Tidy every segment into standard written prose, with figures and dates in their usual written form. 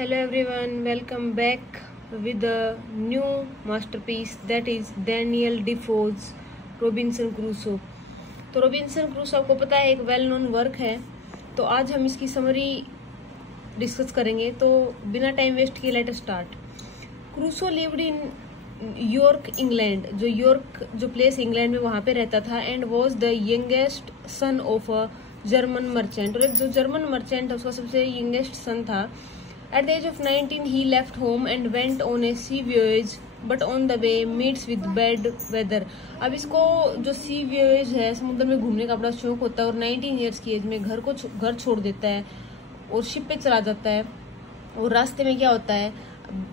Hello everyone, welcome back with a new masterpiece that is Daniel Defoe's Robinson Crusoe। तो Robinson Crusoe आपको पता है एक well known work है, तो आज हम इसकी समरी डिस्कस करेंगे। तो बिना टाइम वेस्ट किए let us start. Crusoe lived in York England, जो प्लेस इंग्लैंड में वहाँ पे रहता था, and was the youngest son of a German merchant. और एक जो जर्मन मर्चेंट है उसका सबसे यंगेस्ट सन था। At the age of 19, he left home and went on a sea voyage, but on the way meets with bad weather। अब इसको जो सी वॉयेज है, समुद्र में घूमने का बड़ा शौक होता है, और 19 ईयर्स की एज में घर छोड़ देता है और शिप पे चला जाता है। और रास्ते में क्या होता है,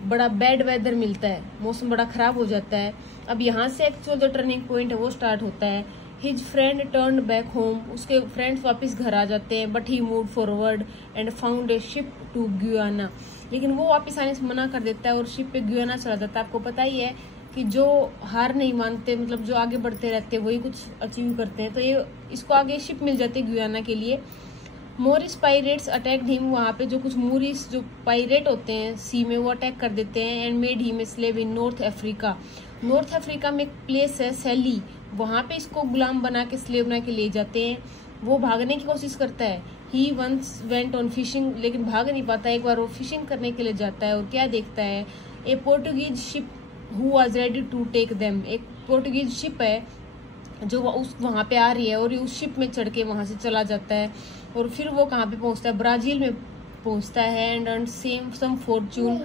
बड़ा बैड वेदर मिलता है, मौसम बड़ा खराब हो जाता है। अब यहाँ से एक्चुअल जो टर्निंग पॉइंट है वो स्टार्ट होता है। His friend turn back home, उसके फ्रेंड्स वापस घर आ जाते हैं, but he move forward and found a ship to Guyana. लेकिन वो वापस आने से मना कर देता है और शिप पे गुयाना चला जाता है। आपको पता ही है कि जो हार नहीं मानते, मतलब जो आगे बढ़ते रहते हैं वही कुछ अचीव करते हैं। तो ये इसको आगे शिप मिल जाती है गुयाना के लिए। मोरिस पायरेट्स अटैक्ड हिम, वहाँ पे जो कुछ मोरिस जो पायरेट होते हैं सी में वो अटैक कर देते हैं, and made him a slave in north Africa. North Africa में एक प्लेस है सेली, वहाँ पे इसको गुलाम बना के स्लेव बना के ले जाते हैं। वो भागने की कोशिश करता है। ही वंस वेंट ऑन फिशिंग, लेकिन भाग नहीं पाता। एक बार वो फिशिंग करने के लिए जाता है और क्या देखता है, a Portuguese ship who was ready to take them. एक पोर्टुगीज शिप है जो वहाँ पे आ रही है, और उस शिप में चढ़ के वहाँ से चला जाता है। और फिर वो कहाँ पे पहुँचता है, ब्राजील में पहुँचता है, and earn some fortune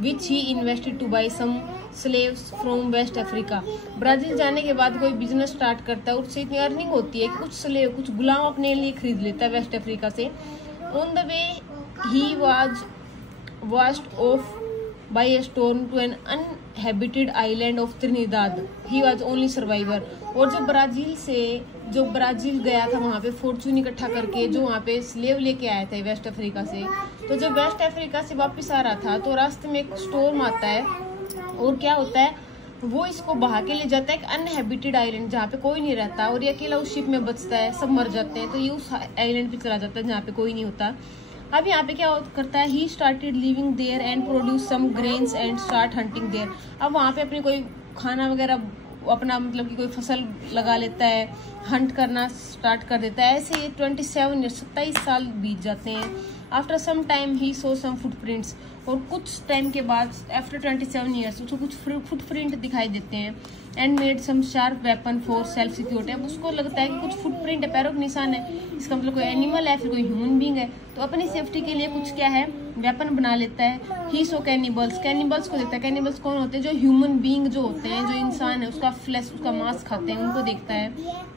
which he invested to buy some slaves from West Africa. Brazil जाने के बाद कोई बिजनेस स्टार्ट करता है, उससे इतनी अर्निंग होती है कि कुछ स्लेव, कुछ गुलाम अपने लिए खरीद लेता है वेस्ट अफ्रीका से। On the way he was washed off by a storm to an uninhabited island of Trinidad. He was only survivor. और जो ब्राजील गया था वहाँ पे फॉर्चून इकट्ठा करके, जो वहाँ पे स्लेव लेके आए थे वेस्ट अफ्रीका से। तो जब वेस्ट अफ्रीका से वापस आ रहा था तो रास्ते में एक स्टॉर्म आता है, और क्या होता है, वो इसको बहा के ले जाता है एक अनहैबिटेड आइलैंड जहाँ पे कोई नहीं रहता, और ये अकेला उस शिप में बचता है, सब मर जाते हैं। तो ये उस आइलैंड पे चला जाता है जहाँ पे कोई नहीं होता। अब यहाँ पे क्या करता है, he started living there and produce some grains and start hunting there. अब वहाँ पे अपनी कोई खाना वगैरह अपना मतलब कि कोई फसल लगा लेता है, हंट करना स्टार्ट कर देता है। ऐसे ये 27 साल बीत जाते हैं। आफ्टर सम टाइम ही सो सम फुटप्रिंट्स, और कुछ टाइम के बाद आफ्टर 27 ईयर्स उसको कुछ फुटप्रिंट दिखाई देते हैं, and made some sharp weapon for self security. अब उसको लगता है कि कुछ फुटप्रिंट है, पैरों के निशान है, इसका मतलब कोई एनिमल है, फिर कोई ह्यूमन बींग है, तो अपनी सेफ्टी के लिए कुछ क्या है, वेपन बना लेता है। ही सो कैनिबल्स को देखता है। कैनिबल्स कौन होते हैं, जो ह्यूमन बींग जो होते हैं, जो इंसान है उसका फ्लैश, उसका मांस खाते हैं, उनको देखता है।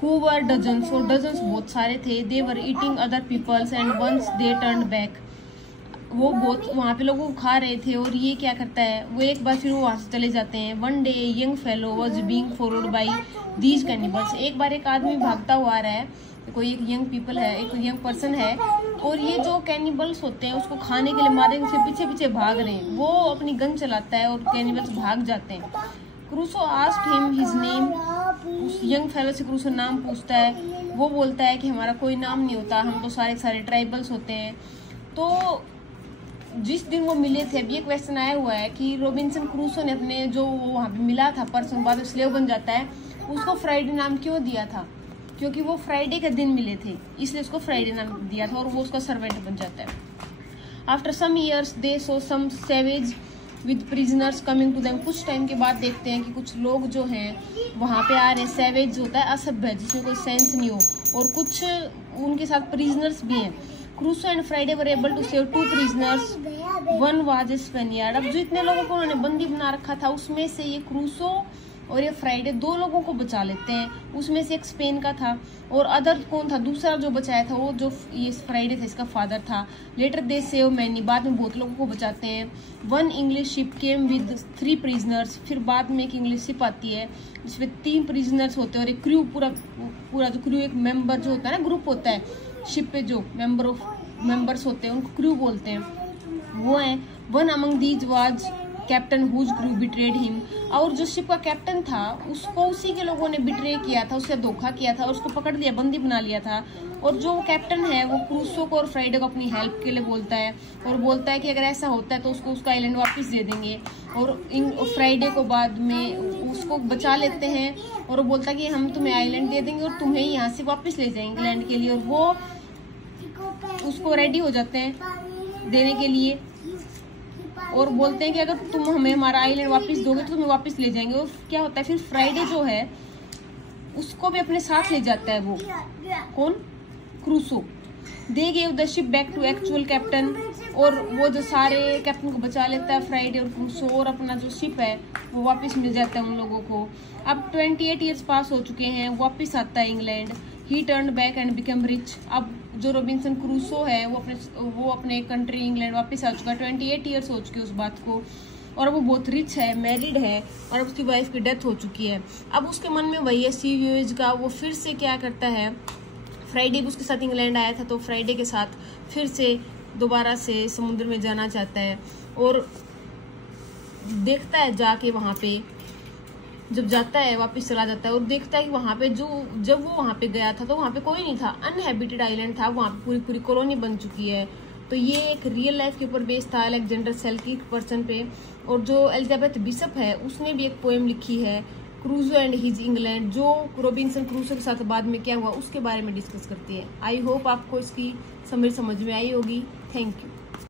Who were dozens, और डजन्स बहुत सारे थे। They were eating other people's and once they turned back, वो बहुत वहाँ पे लोगों को खा रहे थे, और ये क्या करता है, वो एक बार फिर वो वहाँ से चले जाते हैं। One day a young fellow was being followed by these cannibals। एक बार एक आदमी भागता हुआ आ रहा है, कोई एक यंग पीपल है, एक यंग पर्सन है, और ये जो कैनिबल्स होते हैं उसको खाने के लिए मारे उसके पीछे पीछे भाग रहे हैं। वो अपनी गन चलाता है और कैनिबल्स भाग जाते हैं। Crusoe asked him his name, उस यंग फेलो से क्रूसो नाम पूछता है। वो बोलता है कि हमारा कोई नाम नहीं होता, हम तो सारे ट्राइबल्स होते हैं। तो जिस दिन वो मिले थे, अभी ये क्वेश्चन आया हुआ है कि रॉबिन्सन क्रूसो ने अपने जो वहाँ पे मिला था पर्सन, बाद में स्लेव बन जाता है, उसको फ्राइडे नाम क्यों दिया था, क्योंकि वो फ्राइडे के दिन मिले थे, इसलिए उसको फ्राइडे नाम दिया था, और वो उसका सर्वेंट बन जाता है। After some years they saw some savage with prisoners coming to them. कुछ टाइम के बाद देखते हैं कि कुछ लोग जो हैं वहाँ पे आ रहे हैं। सैवेज जो होता है असभ्य, जिसमें कोई सेंस नहीं हो, और कुछ उनके साथ प्रिजनर्स भी हैं। Crusoe and Friday were able to save 2 prisoners, one was a Spaniard. अब जो इतने लोगों को उन्होंने बंदी बना रखा था, उसमें से ये क्रूसो और ये फ्राइडे 2 लोगों को बचा लेते हैं। उसमें से एक स्पेन का था, और अदर कौन था, दूसरा जो बचाया था वो जो ये फ्राइडे था, इसका फादर था। लेटर दे सेव मैनी, बाद में बहुत लोगों को बचाते हैं। 1 English ship came with 3 prisoners, फिर बाद में एक इंग्लिश शिप आती है जिसमें 3 प्रिजनर्स होते हैं, और एक क्रू, पूरा जो क्रू, एक मेंबर जो होता है ना, ग्रुप होता है शिप पे, जो मेंबर्स होते हैं उनको क्रू बोलते हैं, वो है। 1 among these was captain whose crew betrayed him, और जो शिप का कैप्टन था उसको उसी के लोगों ने बिट्रे किया था, उससे धोखा किया था और उसको पकड़ लिया, बंदी बना लिया था। और जो कैप्टन है वो क्रूसो को और फ्राइडे को अपनी हेल्प के लिए बोलता है और बोलता है कि अगर ऐसा होता है तो उसको उसका आइलैंड वापस दे देंगे। और फ्राइडे को बाद में उसको बचा लेते हैं और वो बोलता है कि हम तुम्हें आइलैंड दे देंगे और तुम्हें यहाँ से वापस ले जाएंगे इंग्लैंड के लिए। और वो उसको रेडी हो जाते हैं देने के लिए और बोलते हैं कि अगर तुम हमें हमारा आइलैंड वापस दोगे तो तुम्हें वापस ले जाएंगे। और क्या होता है फिर फ्राइडे जो है उसको भी अपने साथ ले जाता है। वो कौन? Crusoe. They give the ship back to actual captain, और वो जो सारे कैप्टन को बचा लेता है फ्राइडे और क्रूसो, और अपना जो शिप है वो वापस मिल जाता है उन लोगों को। अब 28 ईयर्स पास हो चुके हैं, वापस आता है England. He turn back and become rich. अब जो रॉबिन्सन क्रूसो है वो अपने कंट्री इंग्लैंड वापस आ चुका है। 28 ईयर्स हो चुके उस बात को, और वो बहुत रिच है, मैरिड है, और उसकी वाइफ की डेथ हो चुकी है। अब उसके मन में वही है सी वॉयेज का। वो फिर से क्या करता है, फ्राइडे भी उसके साथ इंग्लैंड आया था तो फ्राइडे के साथ फिर से दोबारा से समुद्र में जाना चाहता है। और देखता है जाके वहाँ पे, जब जाता है वापस चला जाता है और देखता है कि वहाँ पे जब वो वहाँ पे गया था तो वहाँ पे कोई नहीं था, अनहैबिटेड आइलैंड था, वहाँ पे पूरी कॉलोनी बन चुकी है। तो ये एक रियल लाइफ के ऊपर बेस्ड था, अलेक्जेंडर सेल्टिक पर्सन पे। और जो एलिजाबेथ बिशप है उसने भी एक पोएम लिखी है, क्रूजो एंड हिज इंग्लैंड, जो रॉबिन्सन क्रूसो के साथ बाद में क्या हुआ उसके बारे में डिस्कस करती है। आई होप आपको इसकी समझ में आई होगी। Thank you.